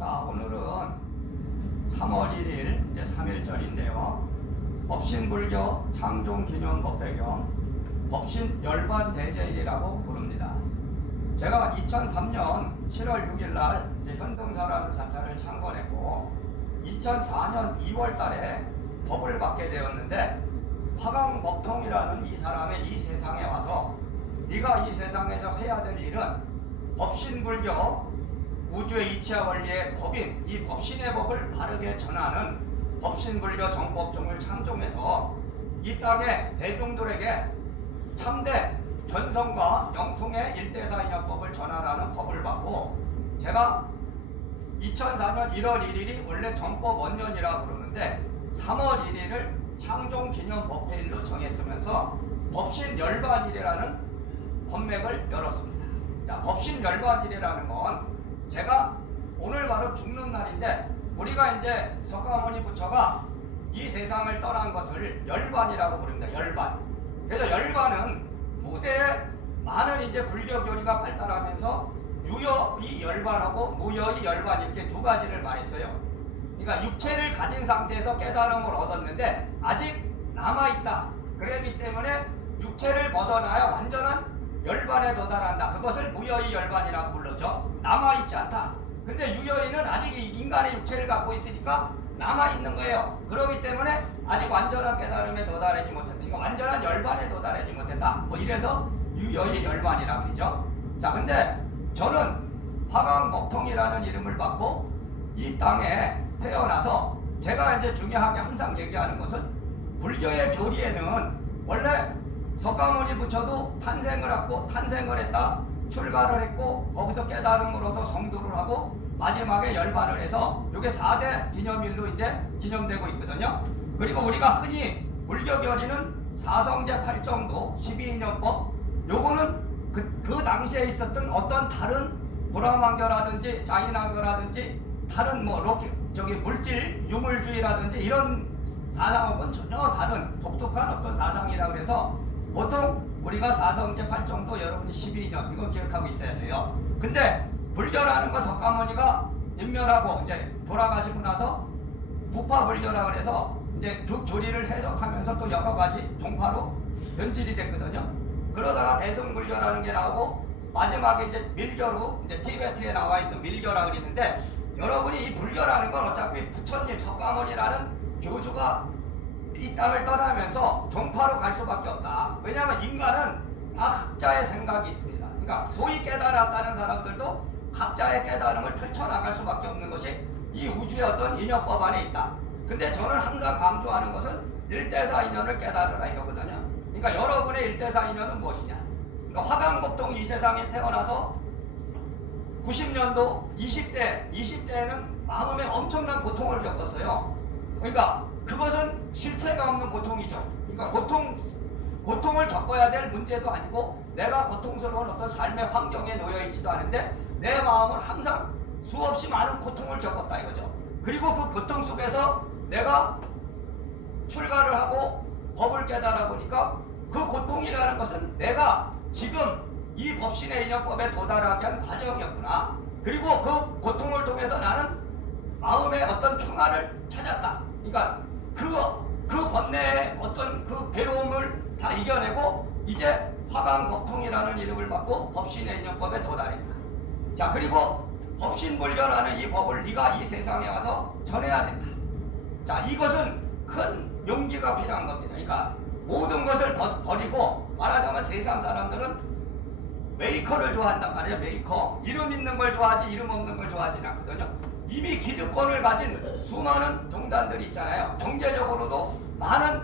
자, 오늘은 3월 1일 이제 3일절인데요. 법신불교 창종기념법 배경 법신 열반대제일이라고 부릅니다. 제가 2003년 7월 6일 날 이제 현등사라는 사찰을 창건했고 2004년 2월 달에 법을 받게 되었는데 화강법통이라는 이 사람의 이 세상에 와서 네가 이 세상에서 해야 될 일은 법신불교 우주의 이치와 원리의 법인 이 법신의 법을 바르게 전하는 법신불교 정법종을 창종해서 이 땅의 대중들에게 참된 견성과 영통의 일대사인연법을 전하라는 법을 받고 제가 2004년 1월 1일이 원래 정법 원년이라 부르는데 3월 1일을 창종기념법회일로 정했으면서 법신열반일이라는 법맥을 열었습니다. 자, 법신열반일이라는 건 제가 오늘 바로 죽는 날인데 우리가 이제 석가모니 부처가 이 세상을 떠난 것을 열반이라고 부릅니다. 열반. 그래서 열반은 후대에 많은 이제 불교 교리가 발달하면서 유여의 열반하고 무여의 열반 이렇게 두 가지를 말했어요. 그러니까 육체를 가진 상태에서 깨달음을 얻었는데 아직 남아있다. 그렇기 때문에 육체를 벗어나야 완전한 열반에 도달한다. 그것을 무여의 열반이라고 불렀죠. 남아있지 않다. 근데 유여의는 아직 인간의 육체를 갖고 있으니까 남아있는 거예요. 그렇기 때문에 아직 완전한 깨달음에 도달하지 못한다. 그러니까 완전한 열반에 도달하지 못한다. 뭐 이래서 유여의 열반이라고 그러죠. 자, 근데 저는 화강법통이라는 이름을 받고 이 땅에 태어나서 제가 이제 중요하게 항상 얘기하는 것은 불교의 교리에는 원래 석가모니 부처도 탄생을 하고 탄생을 했다 출가를 했고 거기서 깨달음을 얻어 성도를 하고 마지막에 열반을 해서 이게 4대 기념일로 이제 기념되고 있거든요. 그리고 우리가 흔히 불교 교리는 사성제 8정도 12인연법 요거는 그 당시에 있었던 어떤 다른 브라만교라든지 자인왕교라든지 다른 뭐 물질 유물주의라든지 이런 사상하고는 전혀 다른 독특한 어떤 사상이라고 해서 보통 우리가 사성제 8정도 여러분이 12년 이거 기억하고 있어야 돼요. 근데 불교라는 거 석가모니가 인멸하고 이제 돌아가시고 나서 부파불교라고 해서 이제 그 교리를 해석하면서 또 여러 가지 종파로 변질이 됐거든요. 그러다가 대승불교라는 게 나오고 마지막에 이제 밀교로 이제 티베트에 나와 있는 밀교라고 그러는데 여러분이 이 불교라는 건 어차피 부처님 석가모니라는 교주가 이 땅을 떠나면서 종파로 갈 수밖에 없다. 왜냐하면 인간은 다 각자의 생각이 있습니다. 그러니까 소위 깨달았다는 사람들도 각자의 깨달음을 펼쳐나갈 수밖에 없는 것이 이 우주의 어떤 인연법 안에 있다. 근데 저는 항상 강조하는 것은 일대사 인연을 깨달으라 이러거든요. 그러니까 여러분의 일대사 인연은 무엇이냐. 그러니까 화강법통 이 세상에 태어나서 90년도 20대에는 마음에 엄청난 고통을 겪었어요. 그러니까 그것은 실체가 없는 고통이죠. 그러니까 고통을 겪어야 될 문제도 아니고 내가 고통스러운 어떤 삶의 환경에 놓여 있지도 않은데 내 마음은 항상 수없이 많은 고통을 겪었다 이거죠. 그리고 그 고통 속에서 내가 출가를 하고 법을 깨달아 보니까 그 고통이라는 것은 내가 지금 이 법신의 인연법에 도달하게 한 과정이었구나. 그리고 그 고통을 통해서 나는 마음의 어떤 평화를 찾았다. 그러니까 그 번뇌의 어떤 그 괴로움을 다 이겨내고 이제 화강법통이라는 이름을 받고 법신의 인연법에 도달했다. 자, 그리고 법신불교라는 이 법을 네가 이 세상에 와서 전해야 된다. 자, 이것은 큰 용기가 필요한 겁니다. 그러니까 모든 것을 버리고 말하자면 세상 사람들은 메이커를 좋아한단 말이에요. 메이커. 이름 있는 걸 좋아하지 이름 없는 걸 좋아하지는 않거든요. 이미 기득권을 가진 수많은 종단들이 있잖아요. 경제적으로도 많은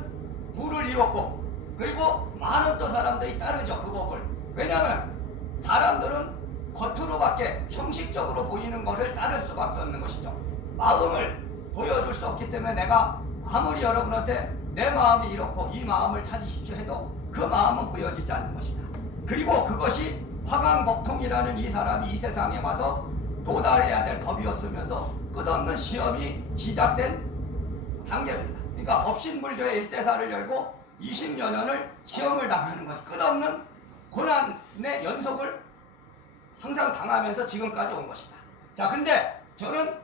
부를 이뤘고 그리고 많은 또 사람들이 따르죠. 그 법을. 왜냐하면 사람들은 겉으로밖에 형식적으로 보이는 것을 따를 수밖에 없는 것이죠. 마음을 보여줄 수 없기 때문에 내가 아무리 여러분한테 내 마음이 이렇고 이 마음을 찾으십시오 해도 그 마음은 보여지지 않는 것이다. 그리고 그것이 화강법통이라는 이 사람이 이 세상에 와서 도달해야 될 법이었으면서 끝없는 시험이 시작된 단계입니다. 그러니까 법신불교의 일대사를 열고 20여 년을 시험을 당하는 것이 끝없는 고난의 연속을 항상 당하면서 지금까지 온 것이다. 자, 근데 저는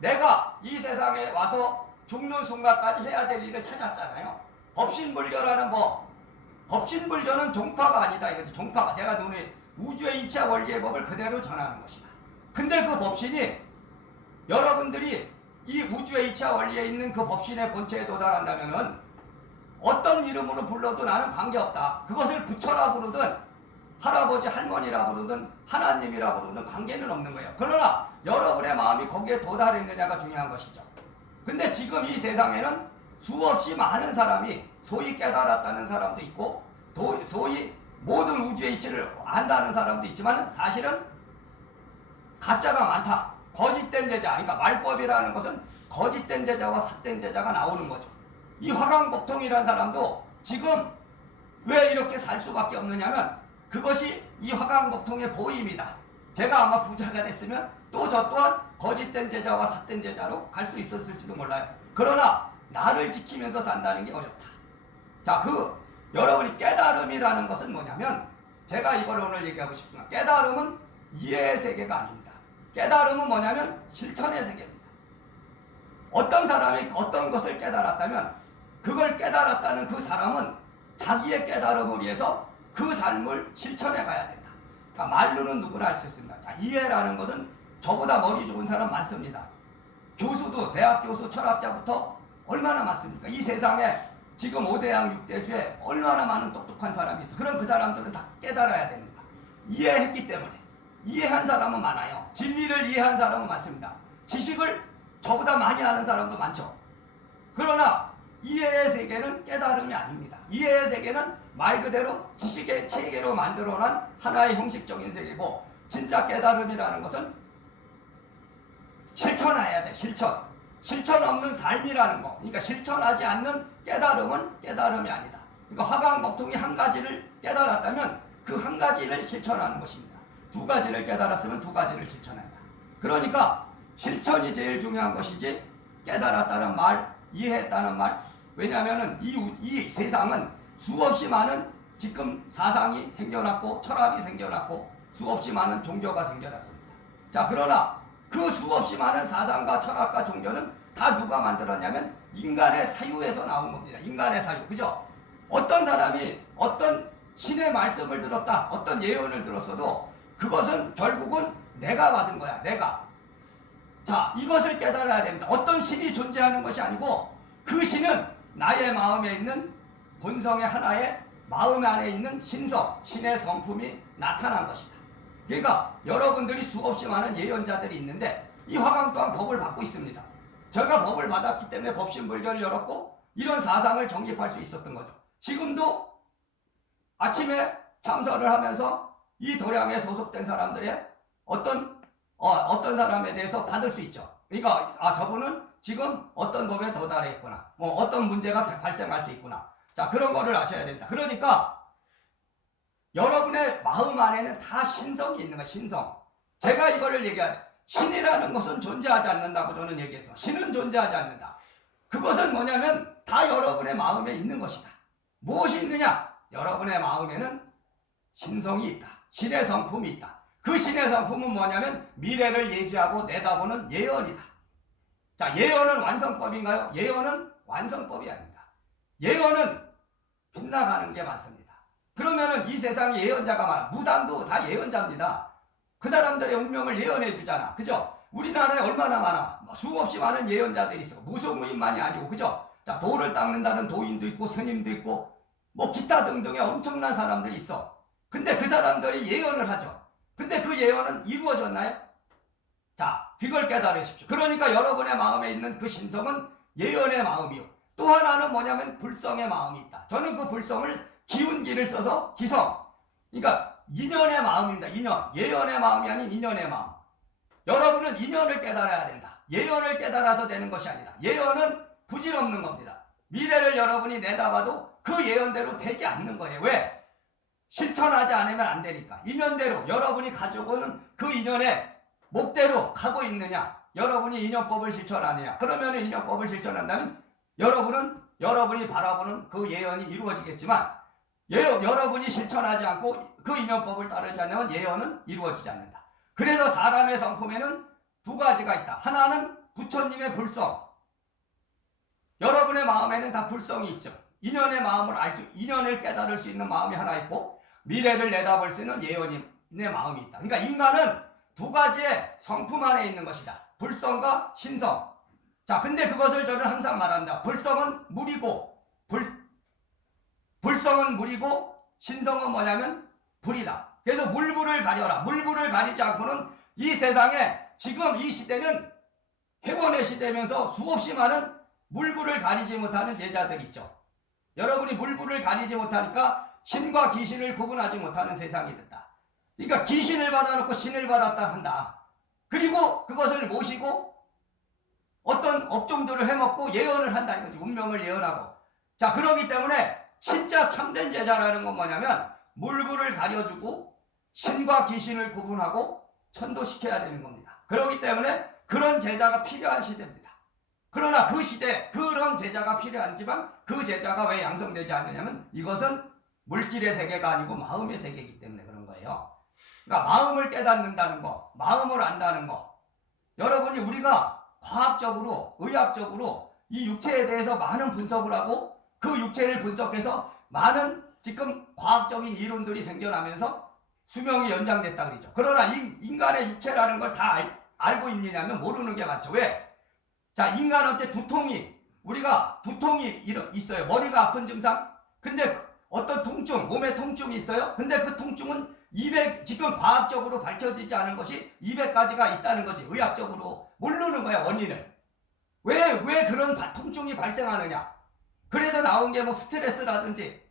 내가 이 세상에 와서 죽는 순간까지 해야 될 일을 찾았잖아요. 법신불교라는 법. 법신불교는 종파가 아니다 이거지. 종파가. 제가 눈에 우주의 이치와 원리의 법을 그대로 전하는 것이다. 근데 그 법신이 여러분들이 이 우주의 이치와 원리에 있는 그 법신의 본체에 도달한다면은 어떤 이름으로 불러도 나는 관계없다. 그것을 부처라 부르든 할아버지 할머니라 부르든 하나님이라 부르든 관계는 없는 거예요. 그러나 여러분의 마음이 거기에 도달했느냐가 중요한 것이죠. 근데 지금 이 세상에는 수없이 많은 사람이 소위 깨달았다는 사람도 있고 소위 모든 우주의 이치를 안다는 사람도 있지만 사실은 가짜가 많다. 거짓된 제자. 그러니까 말법이라는 것은 거짓된 제자와 삿된 제자가 나오는 거죠. 이 화강법통이라는 사람도 지금 왜 이렇게 살 수밖에 없느냐면 그것이 이 화강법통의 보임이다. 제가 아마 부자가 됐으면 또 저 또한 거짓된 제자와 삿된 제자로 갈 수 있었을지도 몰라요. 그러나 나를 지키면서 산다는 게 어렵다. 자, 여러분이 깨달음이라는 것은 뭐냐면 제가 이걸 오늘 얘기하고 싶습니다. 깨달음은 이해의 세계가 아닙니다. 깨달음은 뭐냐면 실천의 세계입니다. 어떤 사람이 어떤 것을 깨달았다면 그걸 깨달았다는 그 사람은 자기의 깨달음을 위해서 그 삶을 실천해 가야 된다. 그러니까 말로는 누구나 할 수 있습니다. 자, 이해라는 것은 저보다 머리 좋은 사람 많습니다. 교수도 대학 교수 철학자부터 얼마나 많습니까? 이 세상에 지금 5대양 6대주에 얼마나 많은 똑똑한 사람이 있어. 그럼 그 사람들은 다 깨달아야 됩니다. 이해했기 때문에. 이해한 사람은 많아요. 진리를 이해한 사람은 많습니다. 지식을 저보다 많이 아는 사람도 많죠. 그러나 이해의 세계는 깨달음이 아닙니다. 이해의 세계는 말 그대로 지식의 체계로 만들어낸 하나의 형식적인 세계고 진짜 깨달음이라는 것은 실천해야 돼. 실천 없는 삶이라는 거. 그러니까 실천하지 않는 깨달음은 깨달음이 아니다. 그러니까 화강법통이 한 가지를 깨달았다면 그 한 가지를 실천하는 것입니다. 두 가지를 깨달았으면 두 가지를 실천한다. 그러니까 실천이 제일 중요한 것이지 깨달았다는 말, 이해했다는 말. 왜냐하면 이 세상은 수없이 많은 지금 사상이 생겨났고 철학이 생겨났고 수없이 많은 종교가 생겨났습니다. 자, 그러나 그 수없이 많은 사상과 철학과 종교는 다 누가 만들었냐면 인간의 사유에서 나온 겁니다. 인간의 사유. 그죠? 어떤 사람이 어떤 신의 말씀을 들었다, 어떤 예언을 들었어도 그것은 결국은 내가 받은 거야. 내가. 자, 이것을 깨달아야 됩니다. 어떤 신이 존재하는 것이 아니고 그 신은 나의 마음에 있는 본성의 하나의 마음 안에 있는 신성, 신의 성품이 나타난 것이다. 그러니까 여러분들이 수없이 많은 예언자들이 있는데 이 화강 또한 법을 받고 있습니다. 제가 법을 받았기 때문에 법신불교를 열었고 이런 사상을 정립할 수 있었던 거죠. 지금도 아침에 참선을 하면서 이 도량에 소속된 사람들의 어떤 사람에 대해서 받을 수 있죠. 그러니까 저분은 지금 어떤 법에 도달했구나. 어떤 문제가 발생할 수 있구나. 자, 그런 거를 아셔야 된다. 그러니까 여러분의 마음 안에는 다 신성이 있는 거야. 신성. 제가 이거를 얘기하는 신이라는 것은 존재하지 않는다고 저는 얘기해서 신은 존재하지 않는다. 그것은 뭐냐면 다 여러분의 마음에 있는 것이다. 무엇이 있느냐? 여러분의 마음에는 신성이 있다. 신의 성품이 있다. 그 신의 성품은 뭐냐면 미래를 예지하고 내다보는 예언이다. 자, 예언은 완성법인가요? 예언은 완성법이 아닙니다. 예언은 빗나가는 게 많습니다. 그러면은 이 세상에 예언자가 많아. 무당도 다 예언자입니다. 그 사람들의 운명을 예언해 주잖아. 그죠? 우리나라에 얼마나 많아. 수없이 많은 예언자들이 있어. 무속무인만이 아니고, 그죠? 자, 도를 닦는다는 도인도 있고 스님도 있고 기타 등등의 엄청난 사람들이 있어. 근데 그 사람들이 예언을 하죠. 근데 그 예언은 이루어졌나요? 자, 그걸 깨달으십시오. 그러니까 여러분의 마음에 있는 그 신성은 예언의 마음이요. 또 하나는 뭐냐면 불성의 마음이 있다. 저는 그 불성을 기운기를 써서 기성. 그러니까 인연의 마음입니다. 인연. 예언의 마음이 아닌 인연의 마음. 여러분은 인연을 깨달아야 된다. 예언을 깨달아서 되는 것이 아니라 예언은 부질없는 겁니다. 미래를 여러분이 내다봐도 그 예언대로 되지 않는 거예요. 왜? 실천하지 않으면 안 되니까. 인연대로 여러분이 가지고 오는 그 인연의 목대로 가고 있느냐? 여러분이 인연법을 실천하느냐? 그러면 인연법을 실천한다면 여러분이 바라보는 그 예언이 이루어지겠지만 여러분이 실천하지 않고 그 인연법을 따르지 않으면 예언은 이루어지지 않는다. 그래서 사람의 성품에는 두 가지가 있다. 하나는 부처님의 불성, 여러분의 마음에는 다 불성이 있죠. 인연의 마음을 인연을 깨달을 수 있는 마음이 하나 있고 미래를 내다볼 수 있는 예언의 마음이 있다. 그러니까 인간은 두 가지의 성품 안에 있는 것이다. 불성과 신성. 자, 근데 그것을 저는 항상 말합니다. 불성은 물이고 불성은 물이고 신성은 뭐냐면 불이다. 그래서 물불을 가려라. 물불을 가리지 않고는 이 세상에 지금 이 시대는 회원의 시대면서 수없이 많은 물불을 가리지 못하는 제자들이 있죠. 여러분이 물불을 가리지 못하니까 신과 귀신을 구분하지 못하는 세상이 됐다. 그러니까 귀신을 받아놓고 신을 받았다 한다. 그리고 그것을 모시고 어떤 업종들을 해먹고 예언을 한다 이거지. 운명을 예언하고. 자, 그러기 때문에 진짜 참된 제자라는 건 뭐냐면 물불을 가려주고 신과 귀신을 구분하고 천도시켜야 되는 겁니다. 그렇기 때문에 그런 제자가 필요한 시대입니다. 그러나 그 시대 그런 제자가 필요하지만 그 제자가 왜 양성되지 않느냐면 이것은 물질의 세계가 아니고 마음의 세계이기 때문에 그런 거예요. 그러니까 마음을 깨닫는다는 거, 마음을 안다는 거. 여러분이 우리가 과학적으로, 의학적으로 이 육체에 대해서 많은 분석을 하고 그 육체를 분석해서 많은 지금 과학적인 이론들이 생겨나면서 수명이 연장됐다 그러죠. 그러나 인간의 육체라는 걸 다 알고 있느냐면 모르는 게 많죠. 왜? 자, 인간한테 우리가 두통이 있어요. 머리가 아픈 증상. 근데 어떤 통증, 몸에 통증이 있어요. 근데 그 통증은 지금 과학적으로 밝혀지지 않은 것이 200가지가 있다는 거지. 의학적으로 모르는 거야, 원인을. 왜 그런 통증이 발생하느냐. 그래서 나온 게 뭐 스트레스라든지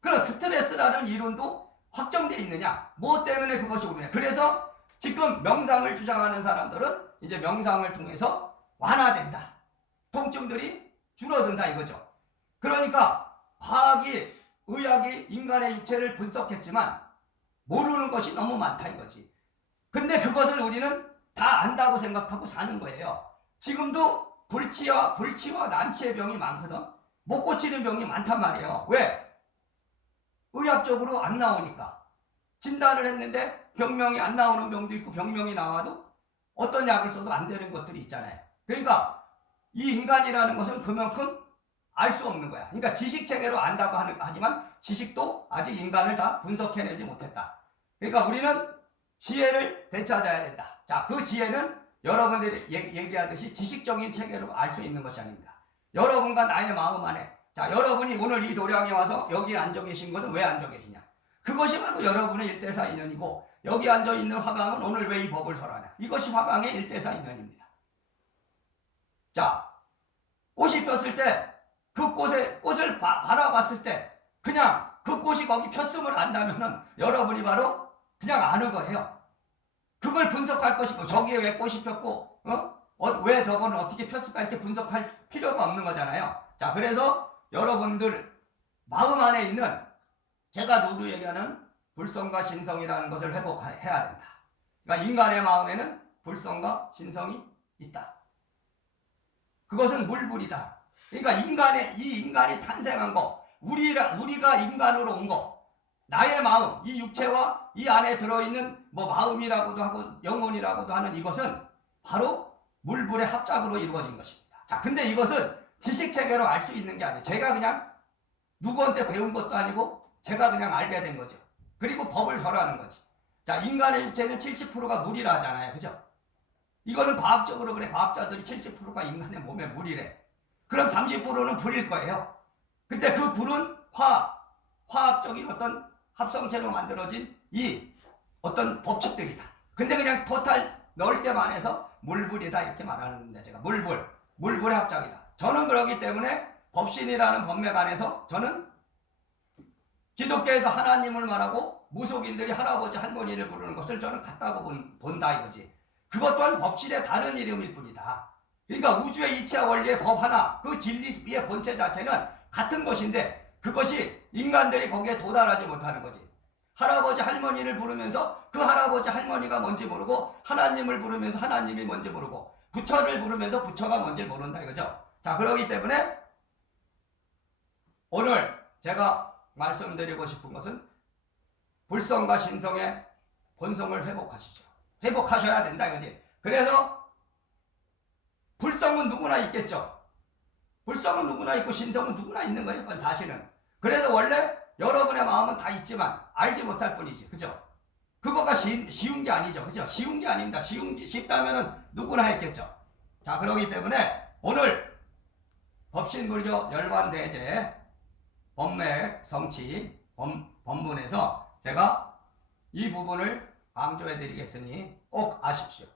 그런 스트레스라는 이론도 확정되어 있느냐. 뭐 때문에 그것이 오느냐. 그래서 지금 명상을 주장하는 사람들은 이제 명상을 통해서 완화된다. 통증들이 줄어든다 이거죠. 그러니까 과학이, 의학이 인간의 육체를 분석했지만 모르는 것이 너무 많다 이거지. 근데 그것을 우리는 다 안다고 생각하고 사는 거예요. 지금도 불치와 난치의 병이 많거든. 못 고치는 병이 많단 말이에요. 왜? 의학적으로 안 나오니까. 진단을 했는데 병명이 안 나오는 병도 있고 병명이 나와도 어떤 약을 써도 안 되는 것들이 있잖아요. 그러니까 이 인간이라는 것은 그만큼 알 수 없는 거야. 그러니까 지식체계로 안다고 하지만 지식도 아직 인간을 다 분석해내지 못했다. 그러니까 우리는 지혜를 되찾아야 된다. 자, 그 지혜는 여러분들이 얘기하듯이 지식적인 체계로 알 수 있는 것이 아닙니다. 여러분과 나의 마음 안에, 자, 여러분이 오늘 이 도량에 와서 여기 앉아 계신 것은 왜 앉아 계시냐? 그것이 바로 여러분의 일대사 인연이고, 여기 앉아 있는 화강은 오늘 왜 이 법을 설하냐? 이것이 화강의 일대사 인연입니다. 자, 꽃이 폈을 때, 그 꽃을 바라봤을 때, 그냥 그 꽃이 거기 폈음을 안다면은 여러분이 바로 그냥 아는 거예요. 그걸 분석할 것이고, 저기에 왜 꽃이 폈고, 왜 저거는 어떻게 폈을까 이렇게 분석할 필요가 없는 거잖아요. 자, 그래서 여러분들 마음 안에 있는 제가 누구 얘기하는 불성과 신성이라는 것을 회복해야 된다. 그러니까 인간의 마음에는 불성과 신성이 있다. 그것은 물불이다. 그러니까 인간이 탄생한 거, 우리가 인간으로 온 거, 나의 마음, 이 육체와 이 안에 들어있는 뭐 마음이라고도 하고 영혼이라고도 하는 이것은 바로 물불의 합작으로 이루어진 것입니다. 자, 근데 이것은 지식체계로 알 수 있는 게 아니에요. 제가 그냥 누구한테 배운 것도 아니고 제가 그냥 알게 된 거죠. 그리고 법을 설하는 거지. 자, 인간의 육체는 70%가 물이라 하잖아요. 그죠? 이거는 과학적으로 그래. 과학자들이 70%가 인간의 몸에 물이래. 그럼 30%는 불일 거예요. 근데 그 불은 화학적인 어떤 합성체로 만들어진 이 어떤 법칙들이다. 근데 그냥 토탈 넓게만 해서 물불이다 이렇게 말하는데 제가 물불의 합작이다. 저는 그렇기 때문에 법신이라는 법맥 안에서 저는 기독교에서 하나님을 말하고 무속인들이 할아버지 할머니를 부르는 것을 저는 같다고 본다 이거지. 그것 또한 법신의 다른 이름일 뿐이다. 그러니까 우주의 이치와 원리의 법 하나, 그 진리의 본체 자체는 같은 것인데 그것이 인간들이 거기에 도달하지 못하는 거지. 할아버지 할머니를 부르면서 그 할아버지 할머니가 뭔지 모르고 하나님을 부르면서 하나님이 뭔지 모르고 부처를 부르면서 부처가 뭔지 모른다 이거죠. 자, 그러기 때문에 오늘 제가 말씀드리고 싶은 것은 불성과 신성의 본성을 회복하십시오. 회복하셔야 된다 이거지. 그래서 불성은 누구나 있겠죠. 불성은 누구나 있고 신성은 누구나 있는 거예요. 그건 사실은. 그래서 원래 여러분의 마음은 다 있지만 알지 못할 뿐이지. 그죠? 그거가 쉬운 게 아니죠. 그죠? 쉬운 게 아닙니다. 쉽다면은 누구나 했겠죠. 자, 그러기 때문에 오늘 법신불교 열반대제 법맥 성취 법문에서 제가 이 부분을 강조해 드리겠으니 꼭 아십시오.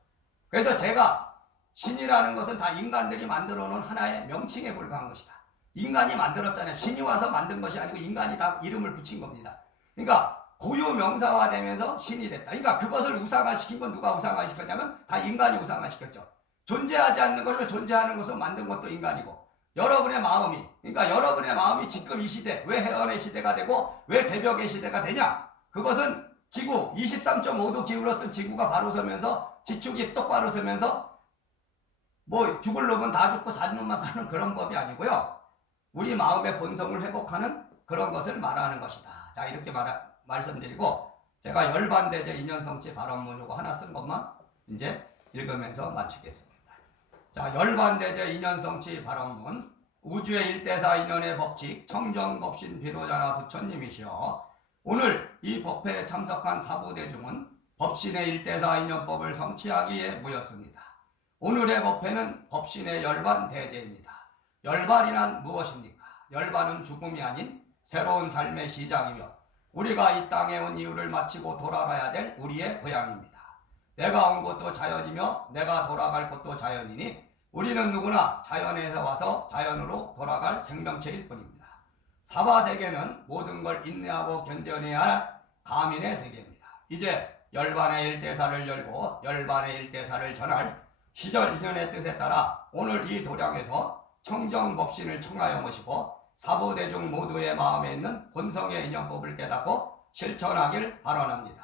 그래서 제가 신이라는 것은 다 인간들이 만들어 놓은 하나의 명칭에 불과한 것이다. 인간이 만들었잖아요. 신이 와서 만든 것이 아니고 인간이 다 이름을 붙인 겁니다. 그러니까 고유 명사화 되면서 신이 됐다. 그러니까 그것을 우상화시킨 건 누가 우상화시켰냐면 다 인간이 우상화시켰죠. 존재하지 않는 것을 존재하는 것으로 만든 것도 인간이고, 여러분의 마음이, 그러니까 여러분의 마음이 지금 이 시대, 왜 해원의 시대가 되고 왜 개벽의 시대가 되냐? 그것은 지구 23.5도 기울었던 지구가 바로 서면서, 지축이 똑바로 서면서 뭐 죽을 놈은 다 죽고 사는 놈만 사는 그런 법이 아니고요. 우리 마음의 본성을 회복하는 그런 것을 말하는 것이다. 자, 이렇게 말씀드리고, 제가 열반대제 인연성취 발언문 요거 하나 쓴 것만 이제 읽으면서 마치겠습니다. 자, 열반대제 인연성취 발언문. 우주의 일대사 인연의 법칙 청정법신 비로자나 부처님이시여, 오늘 이 법회에 참석한 사부대중은 법신의 일대사 인연법을 성취하기 위해 모였습니다. 오늘의 법회는 법신의 열반대제입니다. 열반이란 무엇입니까? 열반은 죽음이 아닌 새로운 삶의 시작이며 우리가 이 땅에 온 이유를 마치고 돌아가야 될 우리의 고향입니다. 내가 온 곳도 자연이며 내가 돌아갈 곳도 자연이니 우리는 누구나 자연에서 와서 자연으로 돌아갈 생명체일 뿐입니다. 사바세계는 모든 걸 인내하고 견뎌내야 할 가민의 세계입니다. 이제 열반의 일대사를 열고 열반의 일대사를 전할 시절 인연의 뜻에 따라 오늘 이 도량에서 청정법신을 청하여 모시고 사부대중 모두의 마음에 있는 본성의 인연법을 깨닫고 실천하길 바라옵니다.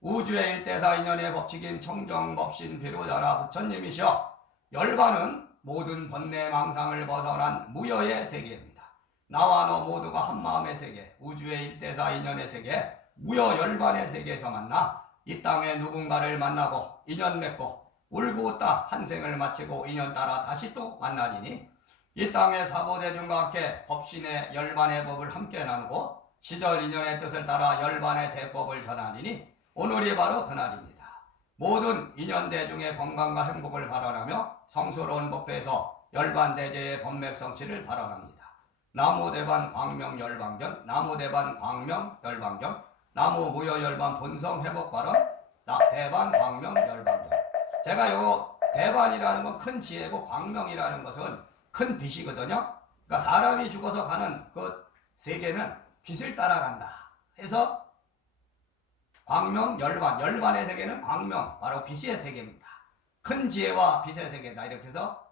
우주의 일대사 인연의 법칙인 청정법신 비로자나 부처님이시여, 열반은 모든 번뇌망상을 벗어난 무여의 세계입니다. 나와 너 모두가 한마음의 세계, 우주의 일대사 인연의 세계, 무여 열반의 세계에서 만나 이 땅에 누군가를 만나고 인연 맺고 울고 웃다 한 생을 마치고 인연 따라 다시 또 만나리니, 이 땅의 사부대중과 함께 법신의 열반의 법을 함께 나누고 시절 인연의 뜻을 따라 열반의 대법을 전하리니 오늘이 바로 그날입니다. 모든 인연대중의 건강과 행복을 바라며 성스러운 법회에서 열반대제의 법맥성취를 바라랍니다. 나무대반 광명열반경, 나무대반 광명열반경, 나무무여열반 본성회복발언, 대반 광명열반경. 제가 요 대반이라는 건 큰 지혜고 광명이라는 것은 큰 빛이거든요. 그러니까 사람이 죽어서 가는 그 세계는 빛을 따라간다 해서 광명, 열반, 열반의 세계는 광명, 바로 빛의 세계입니다. 큰 지혜와 빛의 세계다, 이렇게 해서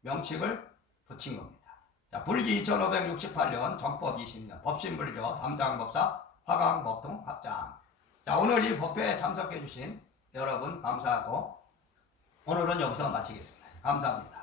명칭을 붙인 겁니다. 자, 불기 2568년, 정법 20년, 법신불교 3장법사 화강법통 합장. 자, 오늘 이 법회에 참석해 주신 여러분 감사하고 오늘은 여기서 마치겠습니다. 감사합니다.